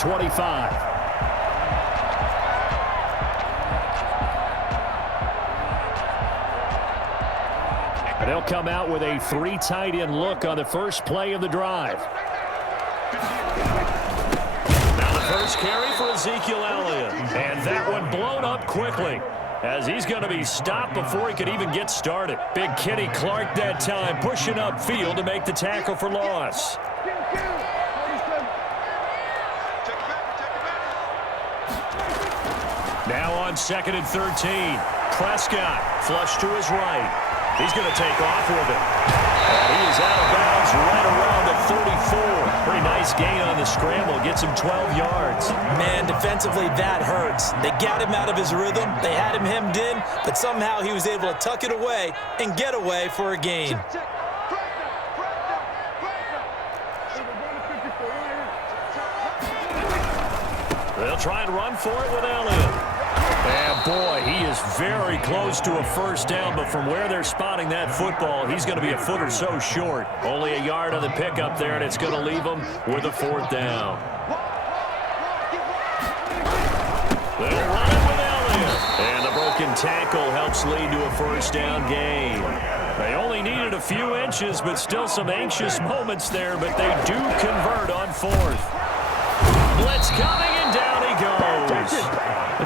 25. And they'll come out with a 3 tight end look on the first play of the drive. Now the first carry for Ezekiel Elliott. And that one blown up quickly, as he's going to be stopped before he could even get started. Big Kenny Clark that time, pushing upfield to make the tackle for loss. Now on 2nd and 13. Prescott flush to his right. He's going to take off with it. And he is out of bounds right around the 34. Pretty nice gain on the scramble. Gets him 12 yards. Man, defensively, that hurts. They got him out of his rhythm. They had him hemmed in, but somehow he was able to tuck it away and get away for a gain. They'll try and run for it with Elliott. And boy, he is very close to a first down, but from where they're spotting that football, he's going to be a foot or so short. Only a yard on the pickup there, and it's going to leave him with a 4th down. They'll run it with Elliott. And the broken tackle helps lead to a first down gain. They only needed a few inches, but still some anxious moments there, but they do convert on 4th. Blitz coming, and down he goes.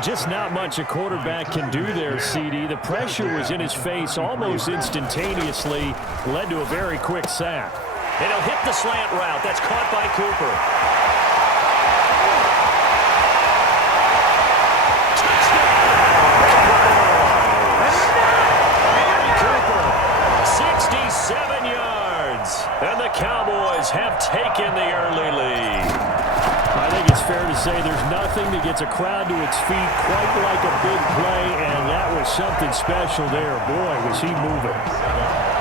Just not much a quarterback can do there, CD. The pressure was in his face almost instantaneously, led to a very quick sack. And he'll hit the slant route. That's caught by Cooper. Touchdown! Cooper, 67 yards. And the Cowboys have taken the early lead. I think it's fair to say there's nothing that gets a crowd to its feet quite like a big play, and that was something special there. Boy, was he moving.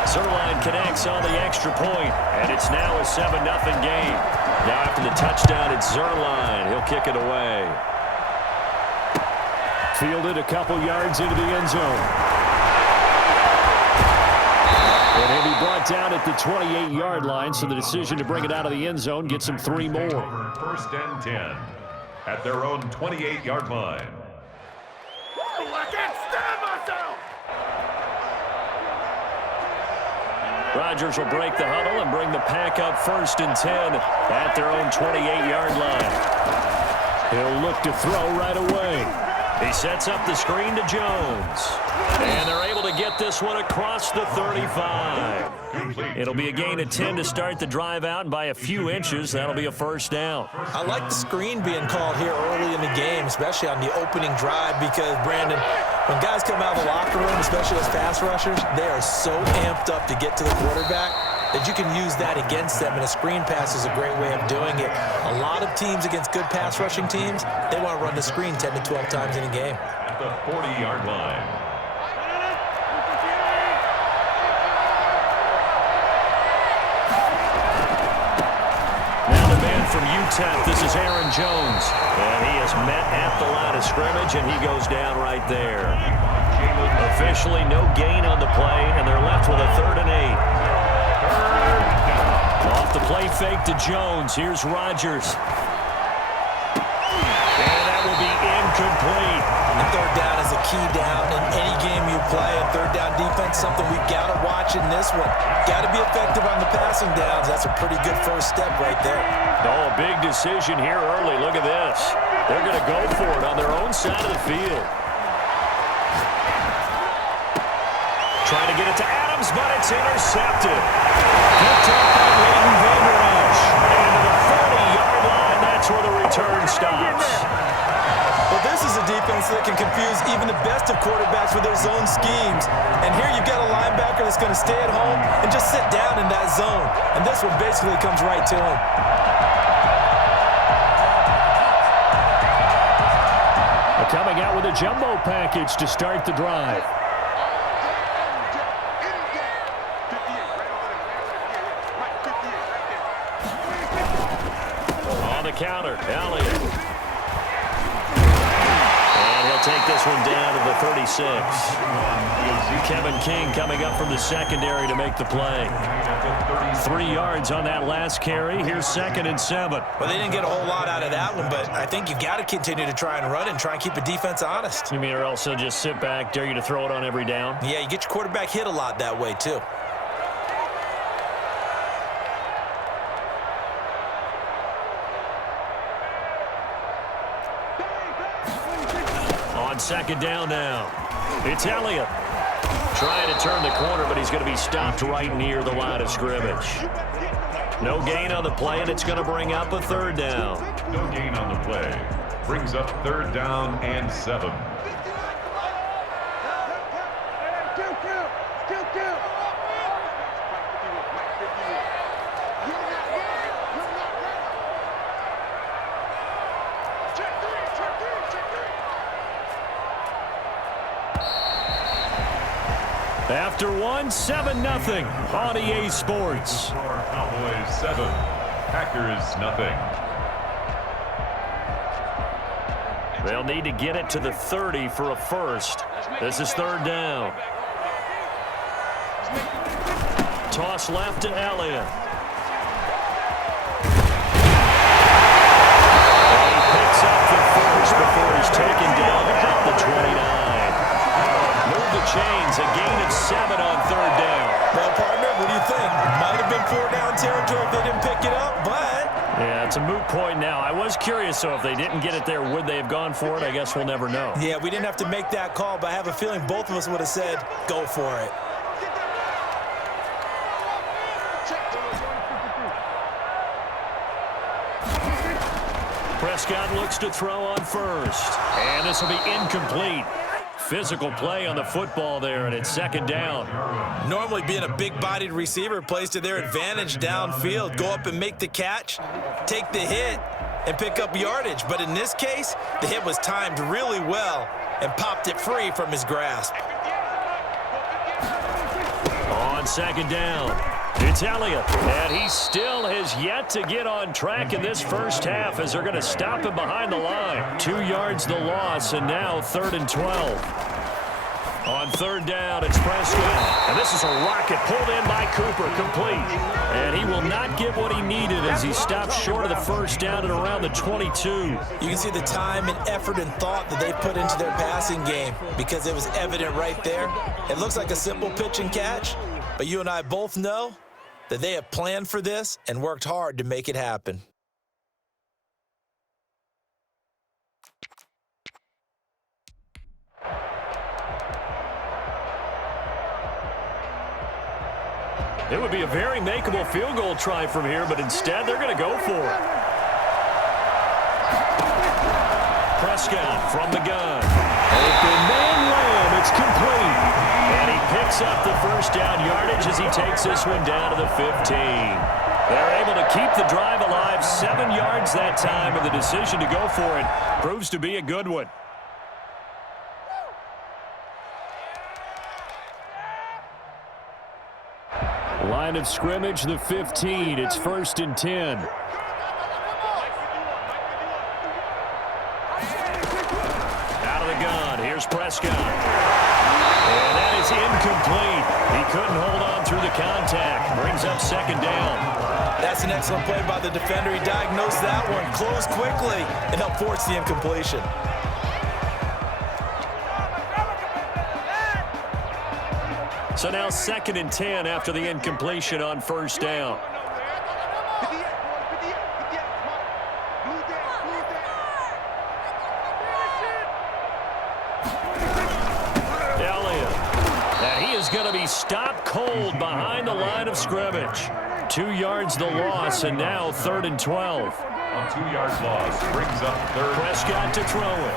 Zerline connects on the extra point, and it's now a 7-0 game. Now after the touchdown, it's Zerline. He'll kick it away. Fielded a couple yards into the end zone. And he'll be brought down at the 28-yard line, so the decision to bring it out of the end zone gets him 3 more. 1st and 10 at their own 28-yard line. I can't stand myself! Rodgers will break the huddle and bring the pack up 1st and 10 at their own 28-yard line. He'll look to throw right away. He sets up the screen to Jones. And they're able to get this one across the 35. It'll be a gain of 10 to start the drive out, and by a few inches, that'll be a first down. I like the screen being called here early in the game, especially on the opening drive, because, Brandon, when guys come out of the locker room, especially as pass rushers, they are so amped up to get to the quarterback that you can use that against them, and a screen pass is a great way of doing it. A lot of teams against good pass rushing teams, they want to run the screen 10 to 12 times in a game. At the 40-yard line. Now the man from UTEP, this is Aaron Jones. And he is met at the line of scrimmage, and he goes down right there. Officially no gain on the play, and they're left with a 3rd and 8. Off the play fake to Jones. Here's Rodgers. And that will be incomplete. And 3rd down is a key down in any game you play. And 3rd down defense, something we've got to watch in this one. Got to be effective on the passing downs. That's a pretty good first step right there. Oh, a big decision here early. Look at this. They're going to go for it on their own side of the field. Trying to get it to Adams, but it's intercepted. Picked up by Leighton Vander Esch. And to the 40-yard line, that's where the return stops. Well, this is a defense that can confuse even the best of quarterbacks with their zone schemes. And here you've got a linebacker that's going to stay at home and just sit down in that zone. And this one basically comes right to him. Coming out with a jumbo package to start the drive. On the counter, Elliott. And he'll take this one down to the 36. Kevin King coming up from the secondary to make the play. 3 yards on that last carry. Here's 2nd and 7. Well, they didn't get a whole lot out of that one, but I think you got to continue to try and run and try and keep the defense honest. You mean or else they'll just sit back, dare you to throw it on every down? Yeah, you get your quarterback hit a lot that way, too. On 2nd down now, it's Elliott. Trying to turn the corner, but he's going to be stopped right near the line of scrimmage. No gain on the play, and it's going to bring up a 3rd down. No gain on the play. Brings up 3rd down and 7. After 1, 7-0 on EA Sports. Cowboys 7, Packers nothing. They'll need to get it to the 30 for a first. This is 3rd down. Toss left to Elliott. And he picks up the first before he's taken down at the 29. Move the chains, a gain of 7 on 3rd down. Well, partner, what do you think? Might have been 4-down territory if they didn't pick it up, but... Yeah, it's a moot point now. I was curious, so if they didn't get it there, would they have gone for it? I guess we'll never know. Yeah, we didn't have to make that call, but I have a feeling both of us would have said, go for it. Prescott looks to throw on first. And this will be incomplete. Physical play on the football there, and it's 2nd down. Normally being a big-bodied receiver plays to their advantage downfield. Go up and make the catch, take the hit, and pick up yardage. But in this case, the hit was timed really well and popped it free from his grasp. On 2nd down, it's Elliott, and he still has yet to get on track in this first half as they're going to stop him behind the line. 2 yards the loss, and now 3rd and 12. On 3rd down, it's Prescott, and this is a rocket pulled in by Cooper, complete. And he will not get what he needed as he stops short of the first down at around the 22. You can see the time and effort and thought that they put into their passing game because it was evident right there. It looks like a simple pitch and catch, but you and I both know that they have planned for this and worked hard to make it happen. It would be a very makeable field goal try from here, but instead they're going to go for it. Prescott from the gun. Open man lamb, it's complete. And he picks up the first down yardage as he takes this one down to the 15. They're able to keep the drive alive, 7 yards that time, and the decision to go for it proves to be a good one. Line of scrimmage, the 15. It's 1st and 10. Out of the gun. Here's Prescott. And that is incomplete. He couldn't hold on through the contact. Brings up 2nd down. That's an excellent play by the defender. He diagnosed that one, closed quickly, and helped force the incompletion. So now 2nd and 10 after the incompletion on 1st down. Elliott. And he is going to be stopped cold behind the line of scrimmage. 2 yards the loss, and now 3rd and 12. On 2 yards loss, brings up 3rd. Prescott to throw it.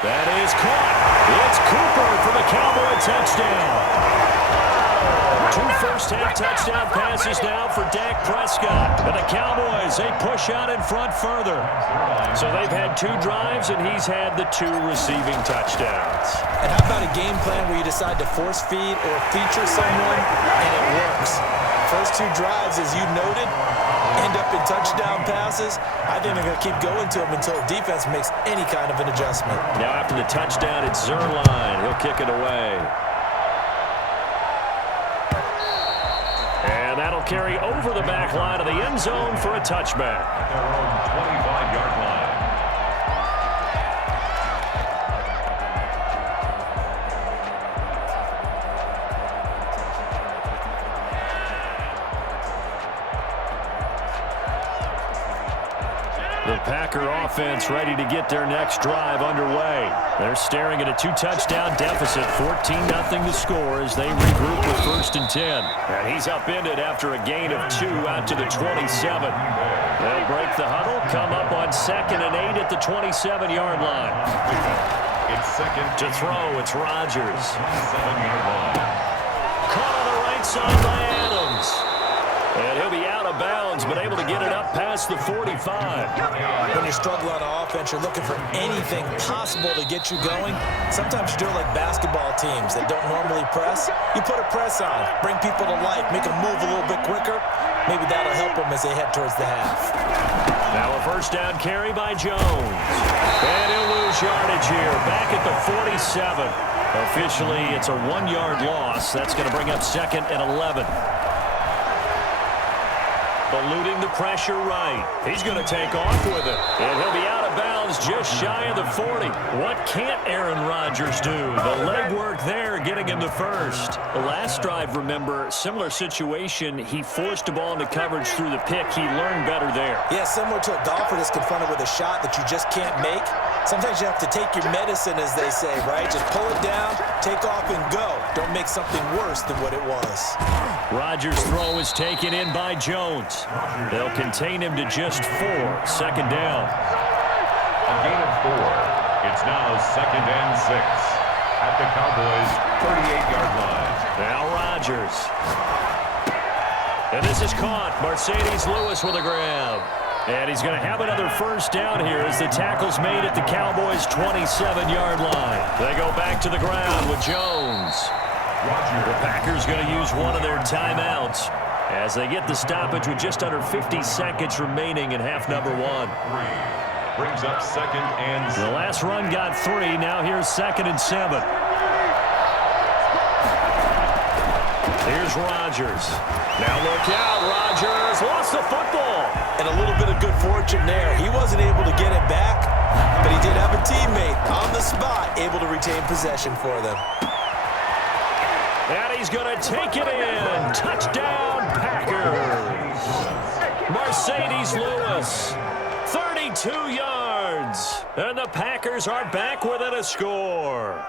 That is caught. It's Cooper for the Cowboy touchdown. 2 first-half touchdown passes now for Dak Prescott. And the Cowboys, they push out in front further. So they've had 2 drives, and he's had the 2 receiving touchdowns. And how about a game plan where you decide to force feed or feature someone, and it works? First 2 drives, as you noted, end up in touchdowns. touchdown passes. I think they're going to keep going to him until the defense makes any kind of an adjustment. Now after the touchdown, it's Zerline. He'll kick it away. And that'll carry over the back line of the end zone for a touchback. At their own 25-yard line. The Packer offense ready to get their next drive underway. They're staring at a two-touchdown deficit, 14-0 to score as they regroup with 1st and 10. And he's upended after a gain of 2 out to the 27. They'll break the huddle, come up on 2nd and 8 at the 27-yard line. It's second To throw, it's Rodgers. 27-yard line. Caught on the right side by Adams. And he'll be out of bounds, but able to get it up past the 45. When you struggle on offense, you're looking for anything possible to get you going. Sometimes you do it like basketball teams that don't normally press. You put a press on, bring people to life, make them move a little bit quicker. Maybe that'll help them as they head towards the half. Now a 1st down carry by Jones. And he'll lose yardage here, back at the 47. Officially, it's a 1-yard loss. That's going to bring up 2nd and 11. Eluding the pressure right. He's going to take off with it. And he'll be out of bounds just shy of the 40. What can't Aaron Rodgers do? The leg work there getting him to 1st. The last drive, remember, similar situation. He forced the ball into coverage through the pick. He learned better there. Yeah, similar to a golfer that's confronted with a shot that you just can't make. Sometimes you have to take your medicine, as they say, right? Just pull it down, take off, and go. Don't make something worse than what it was. Rodgers' throw is taken in by Jones. They'll contain him to just 4. 2nd down. A gain of 4. It's now 2nd and 6 at the Cowboys' 38-yard line. Now Rodgers. And this is caught. Mercedes Lewis with a grab. And he's going to have another 1st down here as the tackle's made at the Cowboys' 27-yard line. They go back to the ground with Jones. The Packers going to use one of their timeouts as they get the stoppage with just under 50 seconds remaining in half number 1. Brings up 2nd and 6. The last run got 3. Now here's 2nd and 7. Here's Rodgers. Now look out. Rodgers lost the football. And a little bit of good fortune there. He wasn't able to get it back, but he did have a teammate on the spot able to retain possession for them. And he's going to take it in. Touchdown, Packers. Mercedes Lewis, 32 yards. And the Packers are back within a score.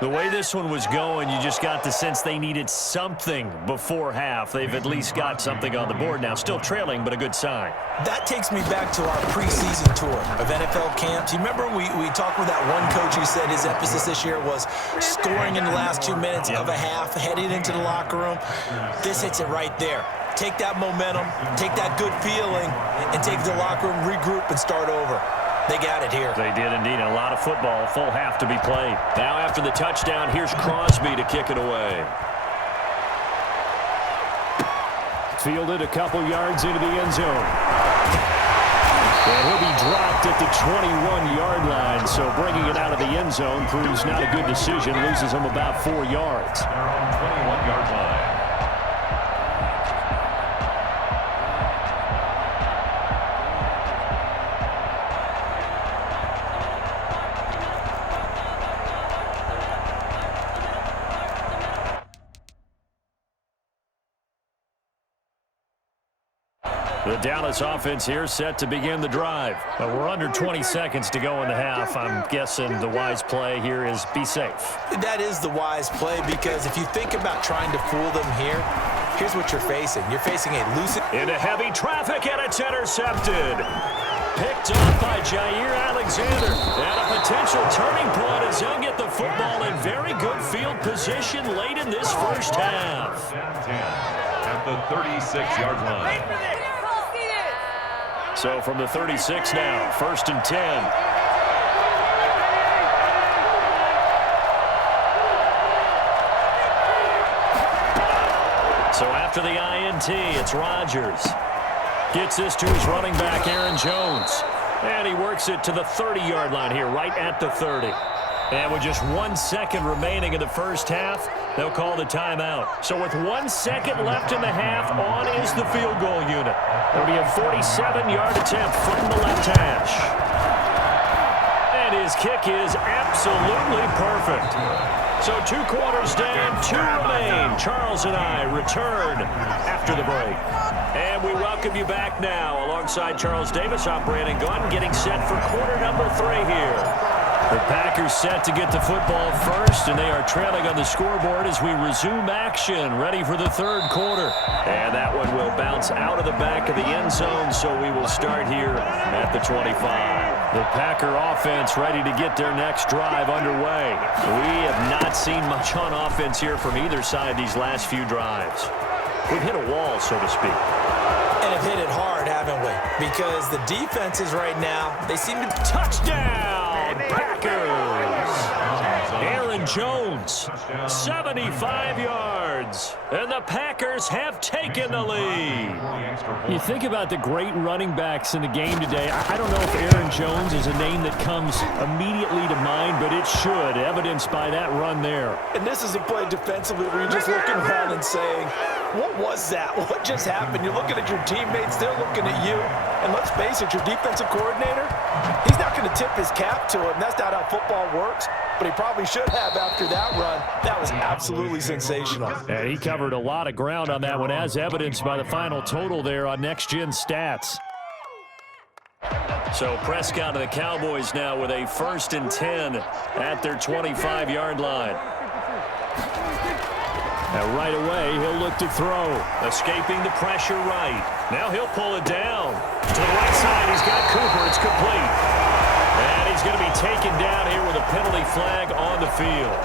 The way this one was going, you just got the sense they needed something before half. They've at least got something on the board now. Still trailing, but a good sign. That takes me back to our preseason tour of NFL camps. You remember we talked with that one coach who said his emphasis this year was scoring in the last 2 minutes of a half, heading into the locker room. This hits it right there. Take that momentum, take that good feeling, and take the locker room, regroup, and start over. They got it here. They did indeed. A lot of football, full half to be played. Now after the touchdown, here's Crosby to kick it away. Fielded a couple yards into the end zone. And he'll be dropped at the 21-yard line, so bringing it out of the end zone proves not a good decision. Loses him about 4 yards. They're on 21-yard line. The Dallas offense here set to begin the drive. We're under 20 seconds to go in the half. I'm guessing the wise play here is be safe. That is the wise play, because if you think about trying to fool them here, here's what you're facing. You're facing a loose... Into heavy traffic, and it's intercepted. Picked up by Jair Alexander. And a potential turning point as he'll get the football in very good field position late in this first half. 10 at the 36-yard line. So from the 36 now, 1st and 10. So after the INT, it's Rodgers. Gets this to his running back, Aaron Jones. And he works it to the 30-yard line here, right at the 30. And with just 1 second remaining in the first half, they'll call the timeout. So with 1 second left in the half, on is the field goal unit. It'll be a 47-yard attempt from the left hash. And his kick is absolutely perfect. So 2 quarters down, 2 remain. Charles and I return after the break. And we welcome you back now. Alongside Charles Davis, I'm Brandon Gunn, getting set for quarter number 3 here. The Packers set to get the football first, and they are trailing on the scoreboard as we resume action, ready for the third quarter. And that one will bounce out of the back of the end zone, so we will start here at the 25. The Packer offense ready to get their next drive underway. We have not seen much on offense here from either side these last few drives. We've hit a wall, so to speak. And have hit it hard, haven't we? Because the defenses right now, they seem to... Touchdown, Packers! Aaron Jones, 75 yards. And the Packers have taken the lead. You think about the great running backs in the game today. I don't know if Aaron Jones is a name that comes immediately to mind, but it should, evidenced by that run there. And this is a play defensively where you're just looking around and saying, what was that? What just happened? You're looking at your teammates, they're looking at you. And let's face it, your defensive coordinator, he's not going to tip his cap to him. That's not how football works. But he probably should have after that run. That was absolutely sensational. And he covered a lot of ground on that one, as evidenced by the final total there on Next Gen Stats. So Prescott and the Cowboys now with a 1st and 10 at their 25-yard line. Now right away, he'll look to throw. Escaping the pressure right. Now he'll pull it down. To the right side, he's got Cooper. It's complete. And he's going to be taken down here with a penalty flag on the field.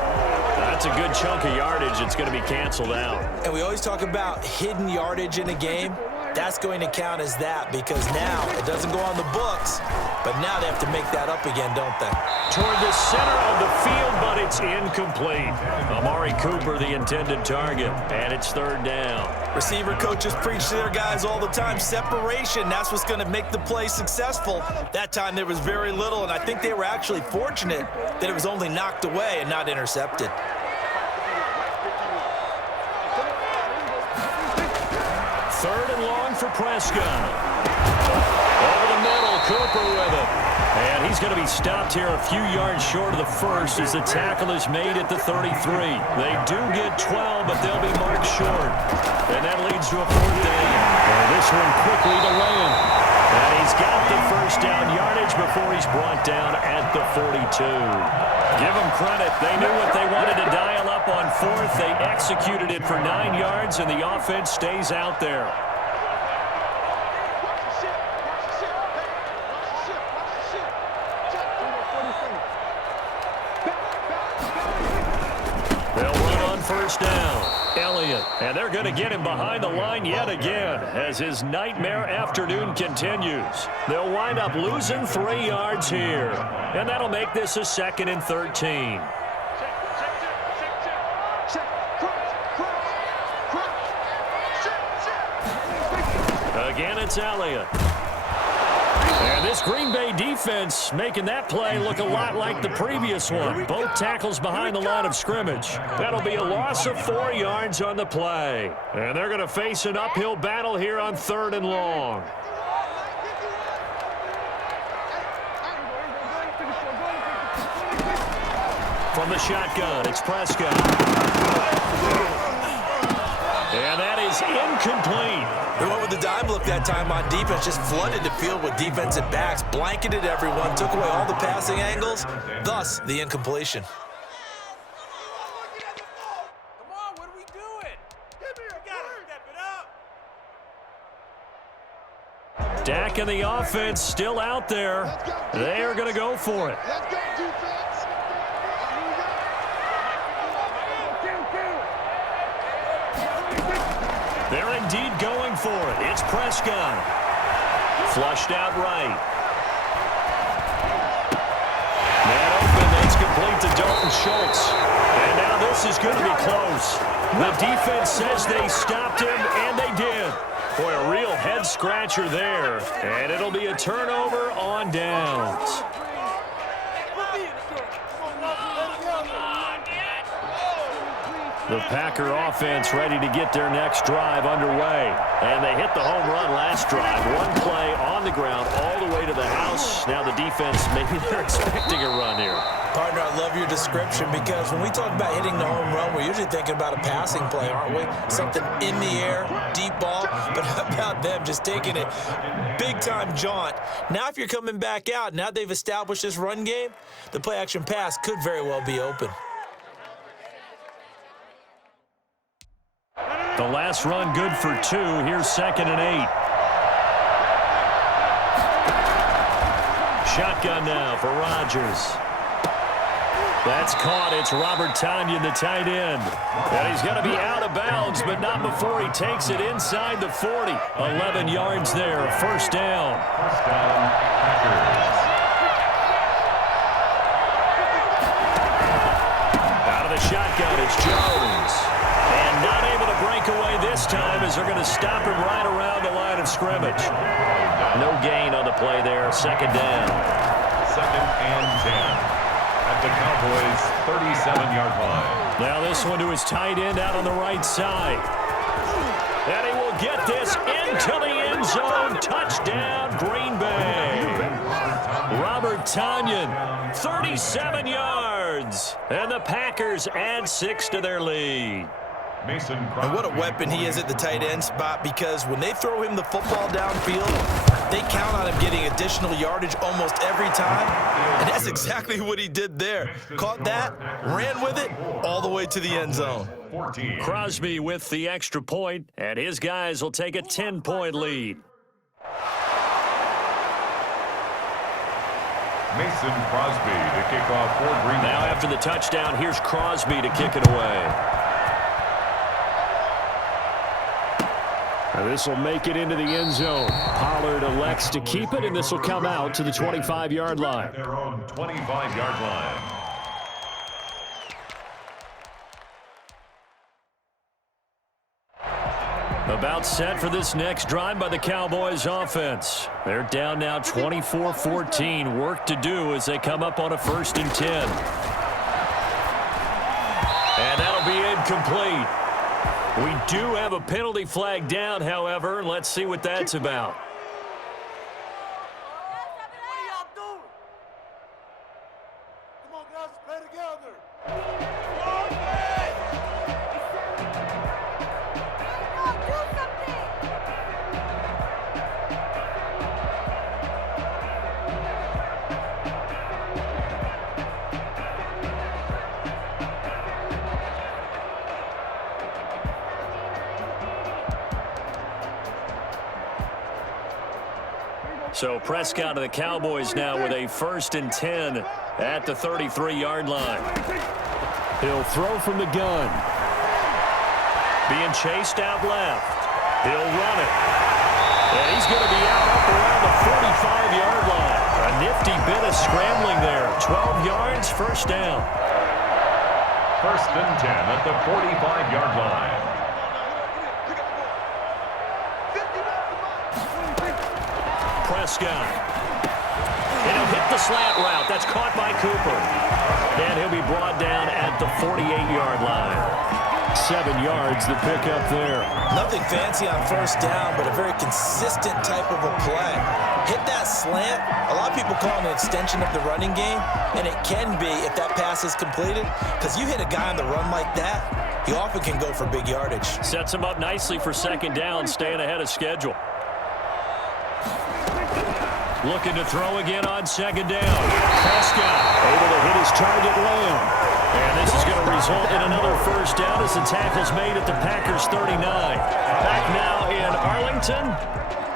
That's a good chunk of yardage. It's going to be canceled out. And we always talk about hidden yardage in a game. That's going to count as that because now it doesn't go on the books, but now they have to make that up again, don't they? Toward the center of the field, but it's incomplete. Amari Cooper, the intended target, and it's 3rd down. Receiver coaches preach to their guys all the time. Separation, that's what's going to make the play successful. That time there was very little, and I think they were actually fortunate that it was only knocked away and not intercepted. Third and long for Prescott. Over the middle, Cooper with it. And he's going to be stopped here a few yards short of the first as the tackle is made at the 33. They do get 12, but they'll be marked short. And that leads to a 4th down. And this one quickly to land. And he's got the 1st down yardage before he's brought down at the 42. Give them credit. They knew what they wanted to dial up on 4th. They executed it for 9 yards, and the offense stays out there. They'll run on 1st down. Elliott, and they're going to get him behind the line yet again as his nightmare afternoon continues. They'll wind up losing 3 yards here, and that'll make this a 2nd and 13. Again, it's Elliott. And this Green Bay defense making that play look a lot like the previous one. Both tackles behind the line of scrimmage. That'll be a loss of 4 yards on the play. And they're going to face an uphill battle here on 3rd and long. From the shotgun, it's Prescott. And that is incomplete. They went with the dime look that time on defense, just flooded the field with defensive backs, blanketed everyone, took away all the passing angles, thus the incompletion. Come on, what are we doing? We gotta step it up. Dak and the offense still out there. They are going to go for it. Let's go, defense. They're indeed going for it. It's Prescott. Flushed out right. Man open. That's complete to Dalton Schultz. And now this is going to be close. The defense says they stopped him, and they did. Boy, a real head-scratcher there, and it'll be a turnover on downs. The Packer offense ready to get their next drive underway. And they hit the home run last drive. One play on the ground all the way to the house. Now the defense, maybe they're expecting a run here. Partner, I love your description because when we talk about hitting the home run, we're usually thinking about a passing play, aren't we? Something in the air, deep ball. But how about them just taking it big-time jaunt? Now if you're coming back out, now they've established this run game, the play-action pass could very well be open. The last run good for 2. Here's 2nd and 8. Shotgun now for Rodgers. That's caught. It's Robert Tonyan, the tight end. And he's going to be out of bounds, but not before he takes it inside the 40. 11 yards there. First down. First down, Packers. Out of the shotgun, it's Jones. And not able to break away this time as they're going to stop him right around the line of scrimmage. No gain on the play there. Second down. 2nd and 10. At the Cowboys' 37-yard line. Now this one to his tight end out on the right side. And he will get this into the end zone. Touchdown, Green Bay. Robert Tonyan, 37 yards. And the Packers add 6 to their lead. And what a weapon he is at the tight end spot, because when they throw him the football downfield, they count on him getting additional yardage almost every time. And that's exactly what he did there. Caught that, ran with it, all the way to the end zone. Crosby with the extra point, and his guys will take a 10-point lead. Mason Crosby to kick off for Green Bay. Now after the touchdown, here's Crosby to kick it away. This will make it into the end zone. Pollard elects to keep it, and this will come out to the 25-yard line. Their own 25-yard line. About set for this next drive by the Cowboys offense. They're down now 24-14. Work to do as they come up on a 1st and 10. And that'll be incomplete. We do have a penalty flag down, however. Let's see what that's about. What are y'all doing? Come on, guys, play together. So Prescott of the Cowboys now with a 1st and 10 at the 33-yard line. He'll throw from the gun. Being chased out left. He'll run it. And he's going to be out up around the 45-yard line. A nifty bit of scrambling there. 12 yards, first down. 1st and 10 at the 45-yard line. Prescott. And he'll hit the slant route. That's caught by Cooper. And he'll be brought down at the 48-yard line. 7 yards the pickup there. Nothing fancy on 1st down, but a very consistent type of a play. Hit that slant. A lot of people call it an extension of the running game, and it can be if that pass is completed, because you hit a guy on the run like that, he often can go for big yardage. Sets him up nicely for 2nd down, staying ahead of schedule. Looking to throw again on 2nd down. Prescott able to hit his target Lamb. And this is going to result in another 1st down as the tackle's made at the Packers 39. Back now in Arlington.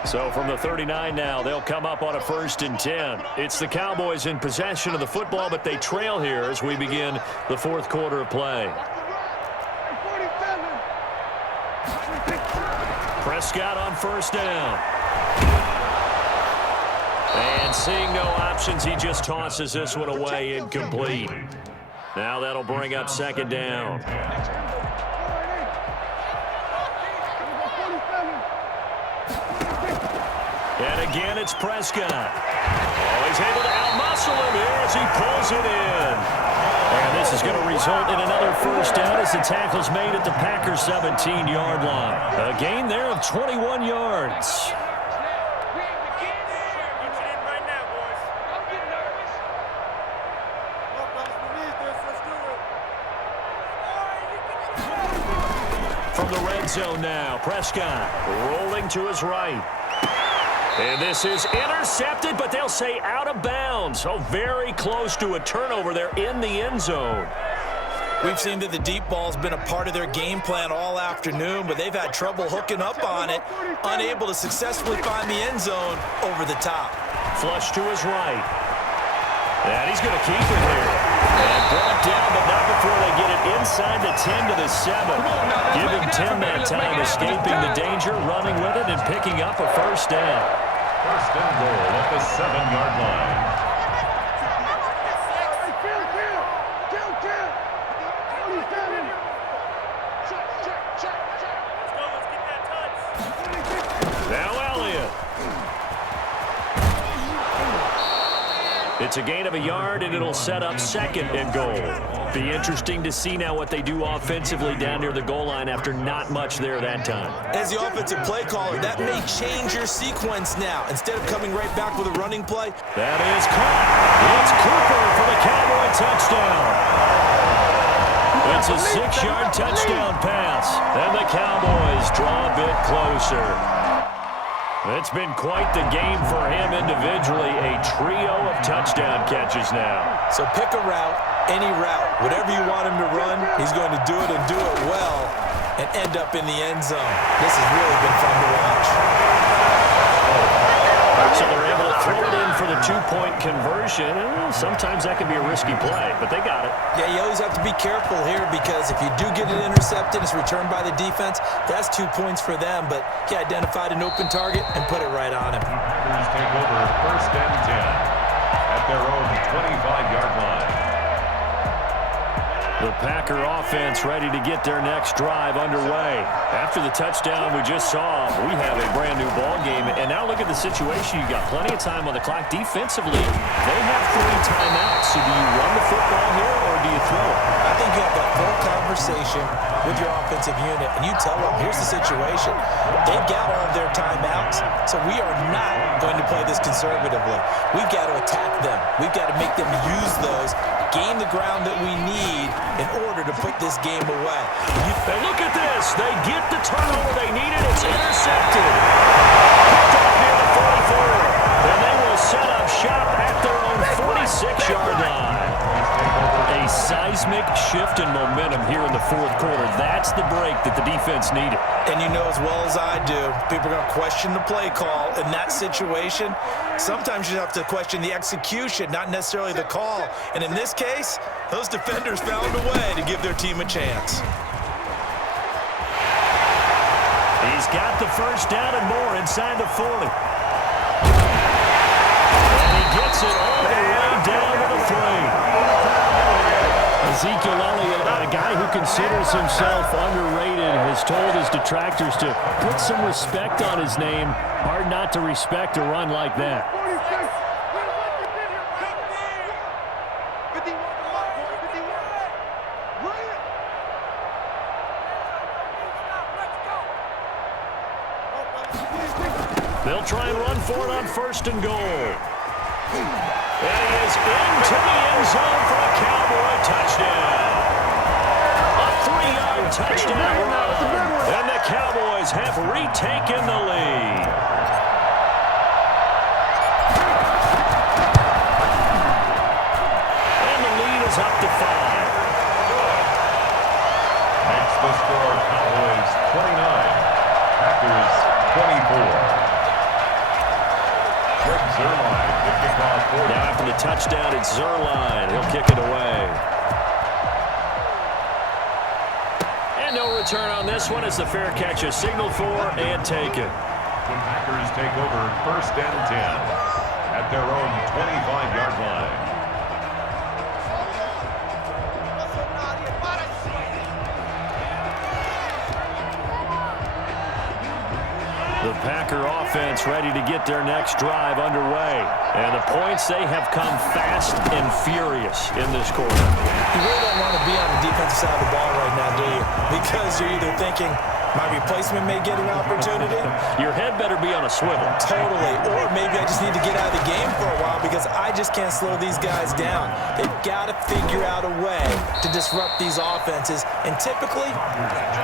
So from the 39 now, they'll come up on a 1st and 10. It's the Cowboys in possession of the football, but they trail here as we begin the 4th quarter of play. Prescott on 1st down. And seeing no options, he just tosses this one away, incomplete. Now that'll bring up 2nd down. And again, it's Prescott. Oh, he's able to outmuscle him here as he pulls it in. And this is going to result in another first down as the tackle's made at the Packers' 17-yard line. A gain there of 21 yards. From the red zone now, Prescott rolling to his right. And this is intercepted, but they'll say out of bounds. So very close to a turnover there in the end zone. We've seen that the deep ball's been a part of their game plan all afternoon, but they've had trouble hooking up on it, unable to successfully find the end zone over the top. Flush to his right. And he's going to keep it here. And brought down, but not before they get it inside the 10 to the 7. Giving Tim that time, escaping the danger, running with it, and picking up a first down. First and goal at the 7-yard line. Now Elliott. It's a gain of a yard, and it'll set up second and goal. Be interesting to see now what they do offensively down near the goal line after not much there that time. As the offensive play caller, that may change your sequence now. Instead of coming right back with a running play. That is caught. It's Cooper for the Cowboy touchdown. It's a 6-yard touchdown pass. And the Cowboys draw a bit closer. It's been quite the game for him individually. A trio of touchdown catches now. So pick a route, any route. Whatever you want him to run, he's going to do it and do it well and end up in the end zone. This has really been fun to watch. So they're able to throw it in for the 2-point conversion. Sometimes that can be a risky play, but they got it. Yeah, you always have to be careful here because if you do get it intercepted, it's returned by the defense. That's 2 points for them, but he identified an open target and put it right on him. Packers take over first and 10 at their own 25-yard line. The Packer offense ready to get their next drive underway. After the touchdown we just saw, we have a brand new ball game. And now look at the situation. You got plenty of time on the clock. Defensively, they have 3 timeouts. So do you run the football here or do you throw it? I think you have that full conversation with your offensive unit, and you tell them, here's the situation. They've got all of their timeouts, so we are not going to play this conservatively. We've got to attack them. We've got to make them use those, gain the ground that we need in order to put this game away. And look at this. They get the turnover they needed. It's intercepted. Picked up near the 44. And they will set up shop at their own 46-yard line. A seismic shift in momentum here in the fourth quarter. That's the break that the defense needed. And you know as well as I do, people are going to question the play call in that situation. Sometimes you have to question the execution, not necessarily the call. And in this case, those defenders found a way to give their team a chance. He's got the first down and more inside the 40. And he gets it all the way down to the 3. Ezekiel Elliott, a guy who considers himself underrated, has told his detractors to put some respect on his name. Hard not to respect a run like that. They'll try and run for it on first and goal. And he is into the end zone for a Cowboy touchdown. A 3-yard touchdown run. And the Cowboys have retaken the lead. And the lead is up to 5. Makes the score Cowboys 29, Packers 24. Now after the touchdown, it's Zerline. He'll kick it away. And no return on this one as the fair catch is signaled for and taken. The Packers take over first and 10 at their own 25-yard line. The Packer offense ready to get their next drive underway. And the points, they have come fast and furious in this quarter. You really don't want to be on the defensive side of the ball right now, do you? Because you're either thinking, my replacement may get an opportunity. Your head better be on a swivel. Totally. Or maybe I just need to get out of the game for a while because I just can't slow these guys down. They've got to figure out a way to disrupt these offenses. And typically,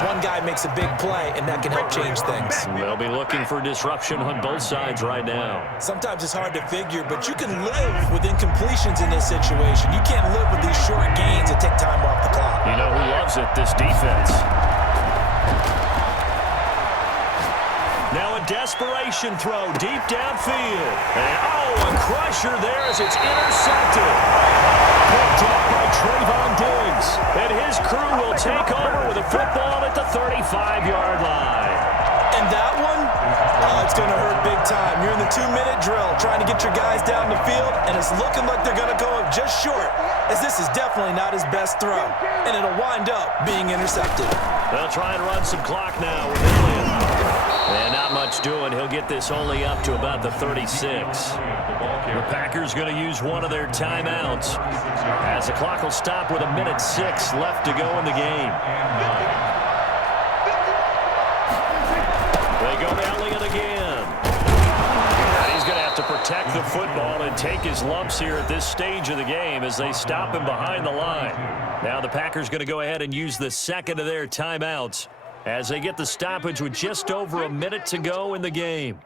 one guy makes a big play, and that can help change things. They'll be looking for disruption on both sides right now. Sometimes it's hard to figure, but you can live with incompletions in this situation. You can't live with these short gains that take time off the clock. You know who loves it? This defense. Now a desperation throw deep downfield. And a crusher there as it's intercepted. Picked up by Trayvon Diggs. And his crew will take over with a football at the 35-yard line. And that one, it's going to hurt big time. You're in the 2-minute drill trying to get your guys down the field, and it's looking like they're going to go up just short, as this is definitely not his best throw. And it'll wind up being intercepted. They'll try and run some clock now with Elliott. And not much doing. He'll get this only up to about the 36. The Packers going to use one of their timeouts as the clock will stop with 1:06 left to go in the game. They go to Elliott again. And he's going to have to protect the football and take his lumps here at this stage of the game as they stop him behind the line. Now the Packers going to go ahead and use the second of their timeouts as they get the stoppage with just over a minute to go in the game.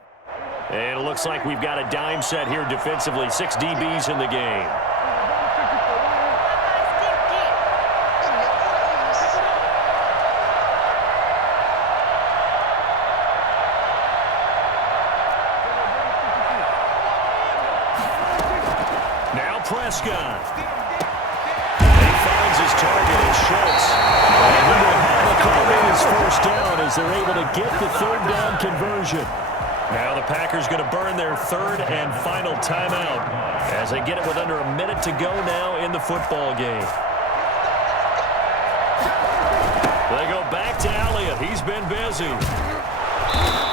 And it looks like we've got a dime set here defensively. 6 DBs in the game. Now Prescott. He finds his target as Schultz. His first down as they're able to get the third down conversion. Now the Packers going to burn their third and final timeout as they get it with under a minute to go now in the football game. They go back to Elliott. He's been busy.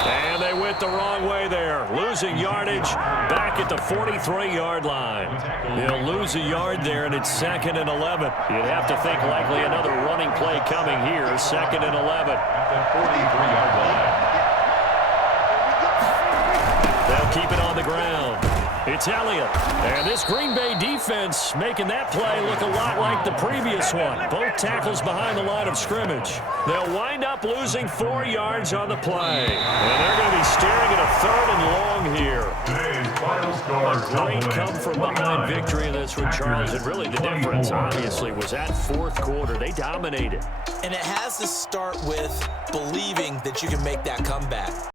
And they went the wrong way there, losing yardage back at the 43-yard line. They'll lose a yard there, and it's 2nd and 11. You'd have to think likely another running play coming here, 2nd and 11. At the 43-yard line. They'll keep it on the ground. It's Elliott. And this Green Bay defense making that play look a lot like the previous one. Both tackles behind the line of scrimmage. They'll wind up losing 4 yards on the play. And they're going to be staring at a 3rd and long here. A great come-from-behind victory in this one, Charles. And really the difference, obviously, was that 4th quarter. They dominated. And it has to start with believing that you can make that comeback.